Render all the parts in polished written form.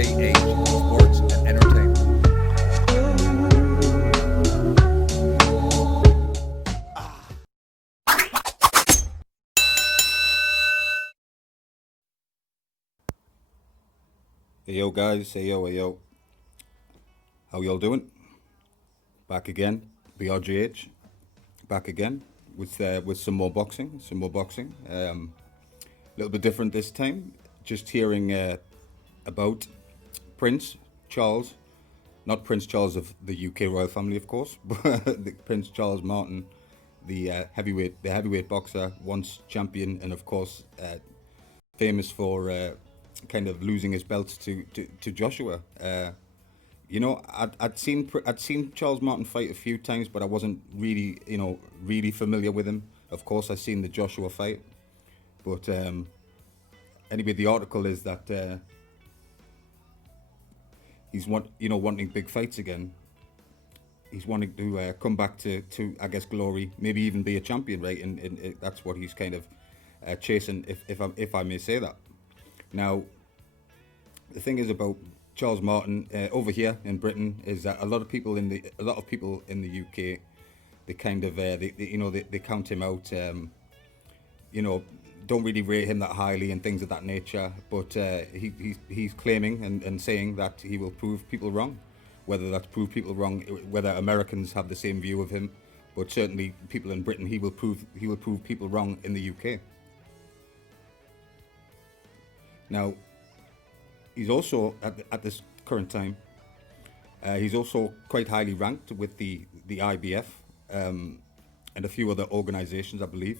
RJH Sports and Entertainment. Hey yo guys, hey yo, how y'all doing? Back again, BRGH, back again with some more boxing, a little bit different this time. Just hearing about Prince Charles, not Prince Charles of the UK royal family, of course, but Prince Charles Martin, the heavyweight boxer, once champion, and of course famous for kind of losing his belt to Joshua. I'd seen Charles Martin fight a few times, but I wasn't really really familiar with him. Of course, I seen the Joshua fight, but anyway, the article is that he's wanting big fights again. He's wanting to come back to I guess glory, maybe even be a champion, right? And that's what he's kind of chasing, if I may say that. Now, the thing is about Charles Martin over here in Britain is that a lot of people in the UK, they kind of they count him out, you know don't really rate him that highly and things of that nature. But he's claiming and saying that he will prove people wrong. Whether that's prove people wrong, whether Americans have the same view of him, but certainly people in Britain, he will prove people wrong in the UK. Now, he's also at this current time, he's also quite highly ranked with the IBF, and a few other organisations, I believe.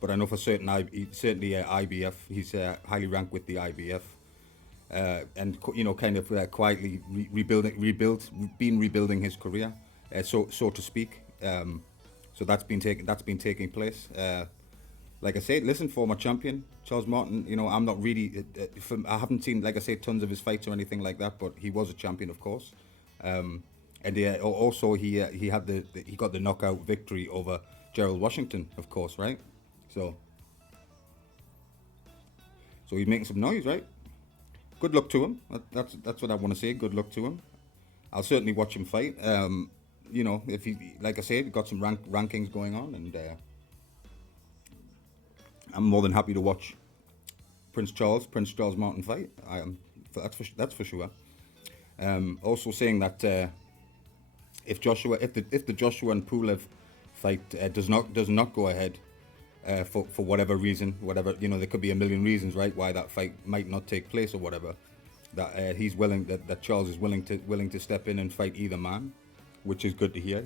But I know for certain, certainly IBF, he's highly ranked with the IBF, and kind of quietly rebuilding his career, so to speak. So that's been taking place. Like I said, listen, former champion Charles Martin. I'm not really, I haven't seen, like I say, tons of his fights or anything like that, but he was a champion, of course. And also he got the knockout victory over Gerald Washington, of course, right? So he's making some noise, right? Good luck to him. That's what I want to say. Good luck to him. I'll certainly watch him fight. If he, like I said, got some rankings going on, and I'm more than happy to watch Prince Charles Martin fight. I am. That's for sure. Also saying that if the Joshua and Pulev fight does not go ahead, for whatever reason, there could be a million reasons, right, why that fight might not take place or whatever. That that Charles is willing to step in and fight either man, which is good to hear.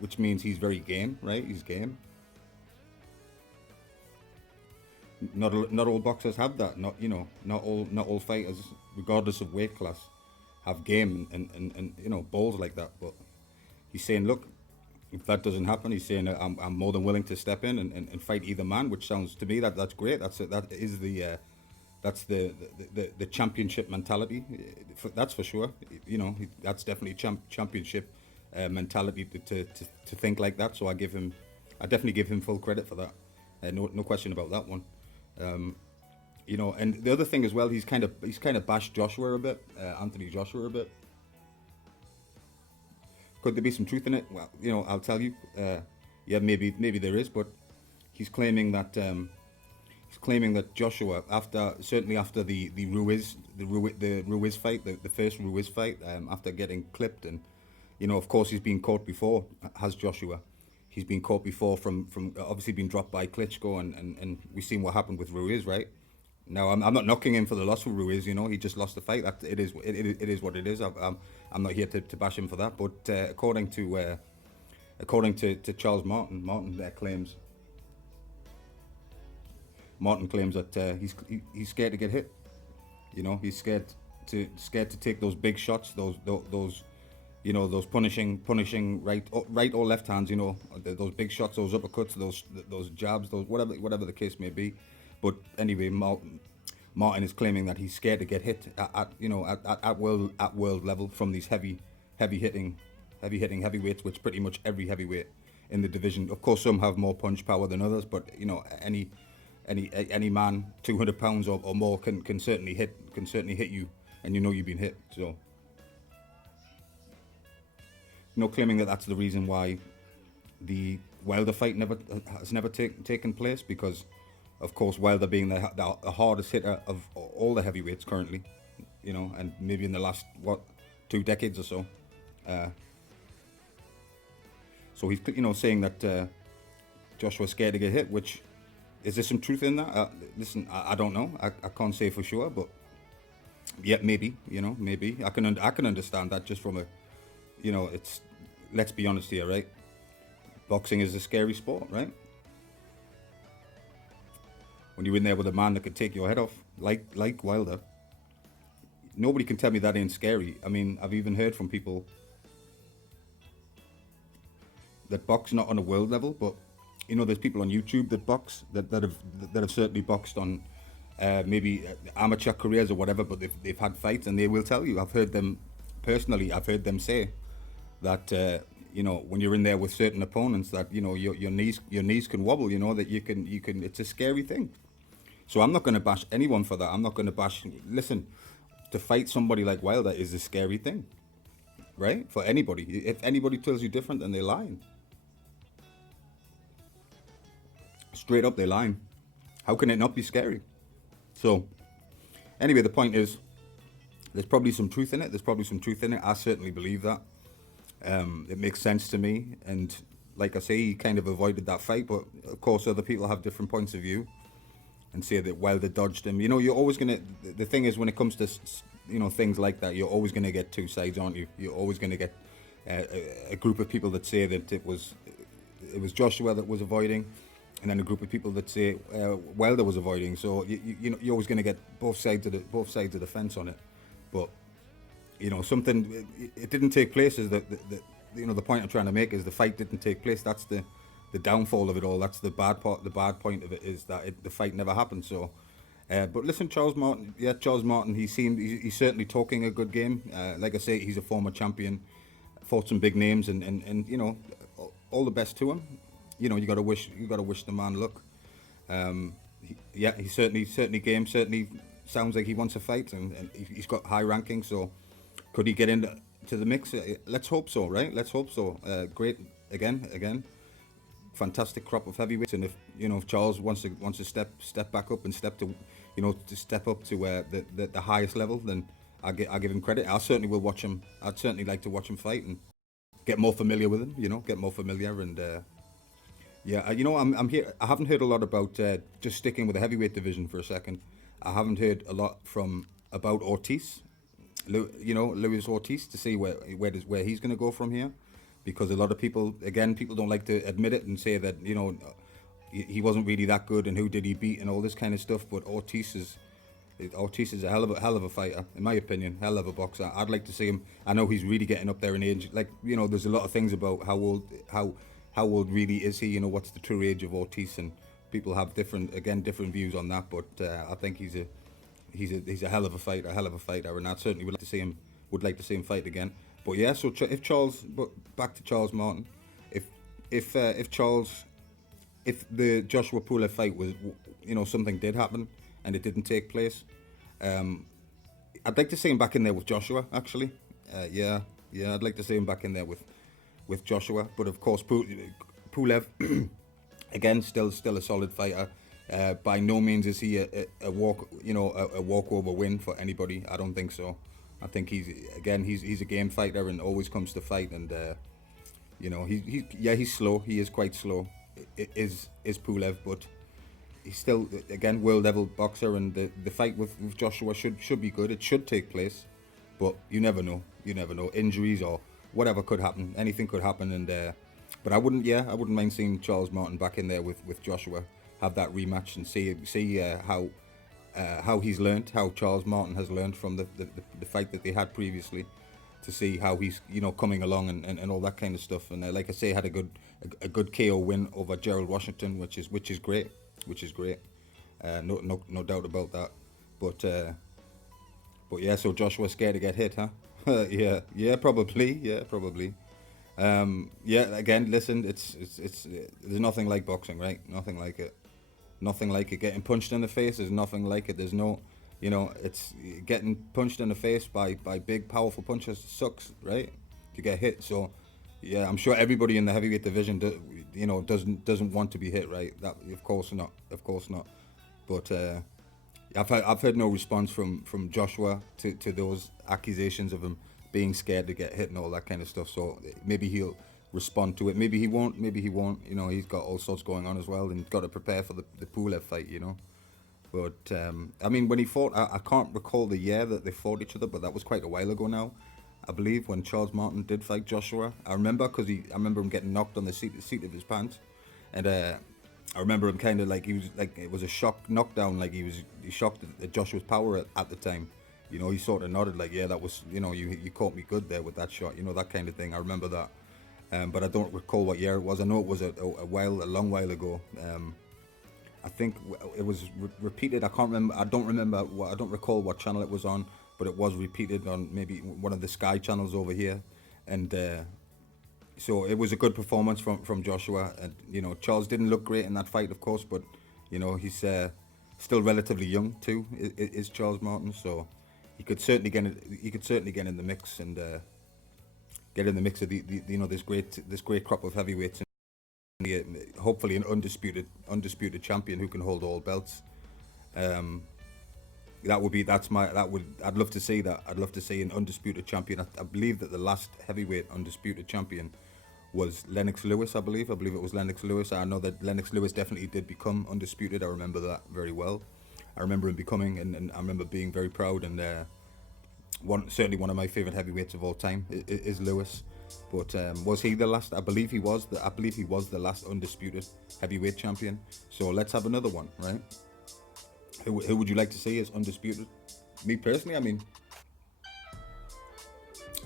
Which means he's very game, right? He's game. Not all boxers have that. Not all fighters, regardless of weight class, have game and balls like that. But he's saying, look, if that doesn't happen, he's saying I'm more than willing to step in and fight either man, which sounds to me that's great. That's the championship mentality. That's for sure. That's definitely championship mentality to think like that. So I definitely give him full credit for that. No question about that one. And the other thing as well, he's kind of bashed Joshua a bit, Anthony Joshua a bit. Could there be some truth in it? Well, I'll tell you. Yeah, maybe there is, but he's claiming that Joshua, certainly after the Ruiz fight, the first Ruiz fight, after getting clipped, and of course he's been caught before. Has Joshua? He's been caught before from obviously being dropped by Klitschko, and we've seen what happened with Ruiz, right? Now, I'm not knocking him for the loss of Ruiz. He just lost the fight. It is what it is. I'm not here to bash him for that. But according to Charles Martin, Martin claims that he's scared to get hit. He's scared to take those big shots, those punishing right or left hands. Those big shots, those uppercuts, those jabs, those whatever the case may be. But anyway, Martin is claiming that he's scared to get hit at world level from these heavy hitting heavyweights, which pretty much every heavyweight in the division. Of course, some have more punch power than others, but any man 200 pounds or more can certainly hit you and you know you've been hit. So, claiming that that's the reason why the Wilder fight has never taken place, because, of course, Wilder being the hardest hitter of all the heavyweights currently, and maybe in the last 2 decades or so. So he's saying that Joshua's scared to get hit. Which, is there some truth in that? Listen, I don't know. I can't say for sure, but yeah, maybe. Maybe I can understand that just from a, it's, let's be honest here, right? Boxing is a scary sport, right? When you're in there with a man that could take your head off, like Wilder, nobody can tell me that ain't scary. I mean, I've even heard from people that box not on a world level, but there's people on YouTube that box that have certainly boxed on maybe amateur careers or whatever, but they've had fights, and they will tell you. I've heard them personally. I've heard them say that when you're in there with certain opponents, that your knees can wobble. That you can. It's a scary thing. So I'm not going to bash anyone for that. I'm not going to bash. Listen, to fight somebody like Wilder is a scary thing, right? For anybody. If anybody tells you different, then they're lying. Straight up, they're lying. How can it not be scary? So, anyway, the point is, there's probably some truth in it. I certainly believe that. It makes sense to me. And like I say, he kind of avoided that fight. But, of course, other people have different points of view and say that Wilder dodged him. You're always going to... The thing is, when it comes to, things like that, you're always going to get two sides, aren't you? You're always going to get a group of people that say that it was Joshua that was avoiding, and then a group of people that say Wilder was avoiding. So you're always going to get both sides of the fence on it. But something, it didn't take place. Is the point I'm trying to make is the fight didn't take place. That's the downfall of it all. That's the bad part. The bad point of it is that the fight never happened. So, but listen, Charles Martin. Yeah, Charles Martin. He's certainly talking a good game. Like I say, he's a former champion, fought some big names, and all the best to him. You got to wish the man luck. He's certainly game. Certainly sounds like he wants a fight, and he's got high ranking. So could he get into the mix? Let's hope so, right? Let's hope so. Great again. Fantastic crop of heavyweights, and if Charles wants to step back up and step up to the highest level, then I give him credit. I certainly will watch him. I'd certainly like to watch him fight and get more familiar with him. Get more familiar and. I'm here. I haven't heard a lot about just sticking with the heavyweight division for a second. I haven't heard a lot about Ortiz, Luis Ortiz, to see where he's going to go from here, because a lot of people don't like to admit it and say that he wasn't really that good and who did he beat and all this kind of stuff. But Ortiz is a hell of a fighter, in my opinion, hell of a boxer. I'd like to see him. I know he's really getting up there in age. Like there's a lot of things about how old really is he? What's the true age of Ortiz? And people have different views on that. But I think he's a hell of a fighter, and I certainly would like to see him fight again. But yeah, so back to Charles Martin, if the Joshua Pulev fight was, something did happen and it didn't take place, I'd like to see him back in there with Joshua. Actually, I'd like to see him back in there with Joshua. But of course, Pulev, again, still a solid fighter. By no means is he a walkover win for anybody. I don't think so. I think he's a game fighter and always comes to fight. And he's slow. He is quite slow. Is Pulev, but he's still world level boxer. And the fight with Joshua should be good. It should take place, but you never know. Injuries or whatever could happen. Anything could happen. And but I wouldn't mind seeing Charles Martin back in there with Joshua, have that rematch and see how he's learned, how Charles Martin has learned from the fight that they had previously, to see how he's coming along and all that kind of stuff. And like I say, had a good KO win over Gerald Washington, which is great. No doubt about that. But yeah, so Joshua's scared to get hit, huh? yeah, probably. Again, listen, it's there's nothing like boxing, right? Nothing like it. Getting punched in the face is nothing like it. There's no You know, it's getting punched in the face by big, powerful punches sucks, right? You get hit, so yeah, I'm sure everybody in the heavyweight division, you know, doesn't want to be hit, right? That of course not, of course not. But I've heard no response from Joshua to those accusations of him being scared to get hit and all that kind of stuff. So maybe he'll respond to it. Maybe he won't. Maybe he won't. You know, he's got all sorts going on as well, and he's got to prepare for the Pulev fight. You know. But I mean, when he fought, I can't recall the year that they fought each other, but that was quite a while ago now. I believe when Charles Martin did fight Joshua, I remember because I remember him getting knocked on the seat of his pants, and I remember him kind of like he was like it was a shock knockdown, like he shocked at Joshua's power at the time. You know, he sort of nodded like, yeah, that was, you know, you caught me good there with that shot, you know, that kind of thing. I remember that, but I don't recall what year it was. I know it was a long while ago. I think it was repeated. I can't remember. I don't remember. I don't recall what channel it was on, but it was repeated on maybe one of the Sky channels over here, and so it was a good performance from Joshua. And you know, Charles didn't look great in that fight, of course, but you know he's still relatively young too. Is Charles Martin? So he could certainly get in the mix and get in the mix of the you know this great crop of heavyweights. Hopefully an undisputed champion who can hold all belts. Um, I'd love to see that. I'd love to see an undisputed champion. I believe that the last heavyweight undisputed champion was Lennox Lewis. I believe it was Lennox Lewis. I know that Lennox Lewis definitely did become undisputed. I remember that very well. I remember him becoming, and I remember being very proud. And certainly one of my favorite heavyweights of all time is Lewis. But was he the last? I believe he was. I believe he was the last undisputed heavyweight champion. So let's have another one, right? Who would you like to see as undisputed? Me personally, I mean,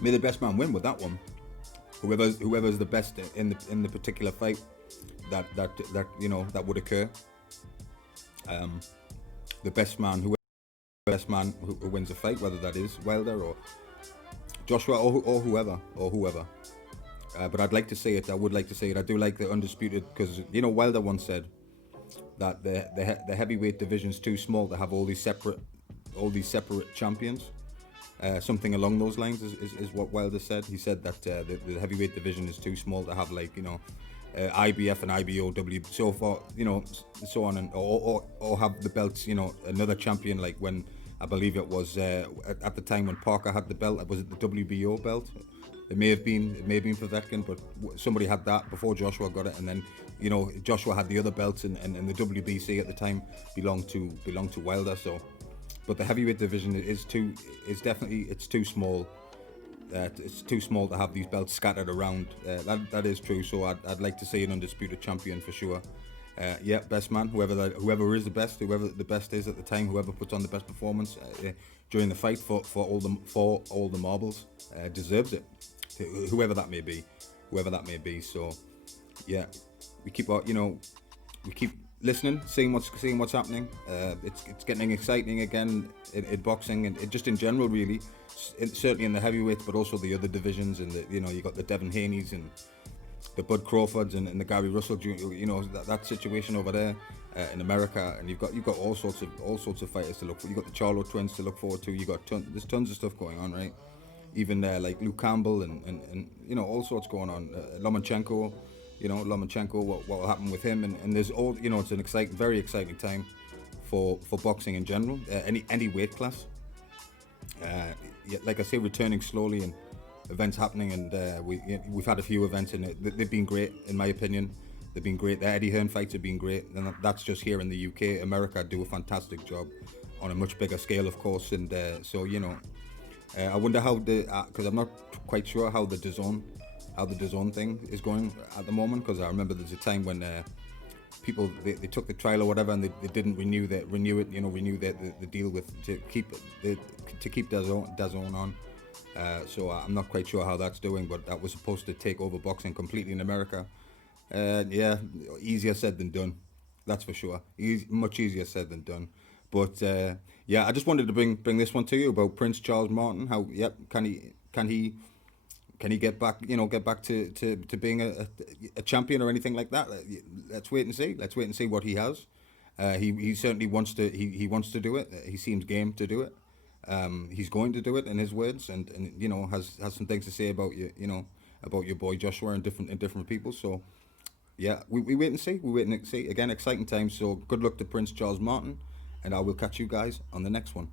may the best man win with that one. Whoever's the best in the particular fight that you know that would occur. The best man, who wins a fight, whether that is Wilder or Joshua or whoever. But I'd like to see it. I would like to see it. I do like the undisputed because you know Wilder once said that the heavyweight division's too small to have all these separate champions. Something along those lines is what Wilder said. He said that the heavyweight division is too small to have like you know IBF and IBOW so far, you know, so on, and or have the belts, you know, another champion like when I believe it was at the time when Parker had the belt. Was it the WBO belt? It may have been Povetkin, but somebody had that before Joshua got it, and then you know Joshua had the other belts, and the WBC at the time belonged to Wilder. So, but the heavyweight division is definitely too small. It's too small to have these belts scattered around. That is true. So I'd like to see an undisputed champion for sure. Yeah, best man, whoever is the best, whoever the best is at the time, whoever puts on the best performance during the fight for all the marbles deserves it. Whoever that may be. So yeah, we keep listening, seeing what's happening. It's getting exciting again in boxing and just in general, really. Certainly in the heavyweights, but also the other divisions. And you know, you got the Devin Haney's and the Bud Crawfords and the Gary Russell Jr. You know that situation over there in America, and you've got all sorts of fighters to look for. You got the Charlo twins to look forward to. You got there's tons of stuff going on, right? Even like Luke Campbell and you know all sorts going on. Lomachenko, what will happen with him? And there's all you know. It's an very exciting time for boxing in general. Any weight class. Yeah, like I say, returning slowly and events happening, and we've had a few events and they've been great in my opinion. They've been great. The Eddie Hearn fights have been great, and that's just here in the UK. America do a fantastic job on a much bigger scale, of course, and so you know, I wonder how because I'm not quite sure how the DAZN thing is going at the moment, because I remember there's a time when people they took the trial or whatever and they didn't renew the deal with to keep DAZN on. So I'm not quite sure how that's doing, but that was supposed to take over boxing completely in America. Yeah, easier said than done. That's for sure. Much easier said than done. But yeah, I just wanted to bring this one to you about Prince Charles Martin. How can he get back to being a champion or anything like that? Let's wait and see. Let's wait and see what he has. He certainly wants to. He wants to do it. He seems game to do it. He's going to do it in his words, and you know has some things to say about you know about your boy Joshua and different people. So yeah, we wait and see. We wait and see. Again, exciting times. So good luck to Prince Charles Martin, and I will catch you guys on the next one.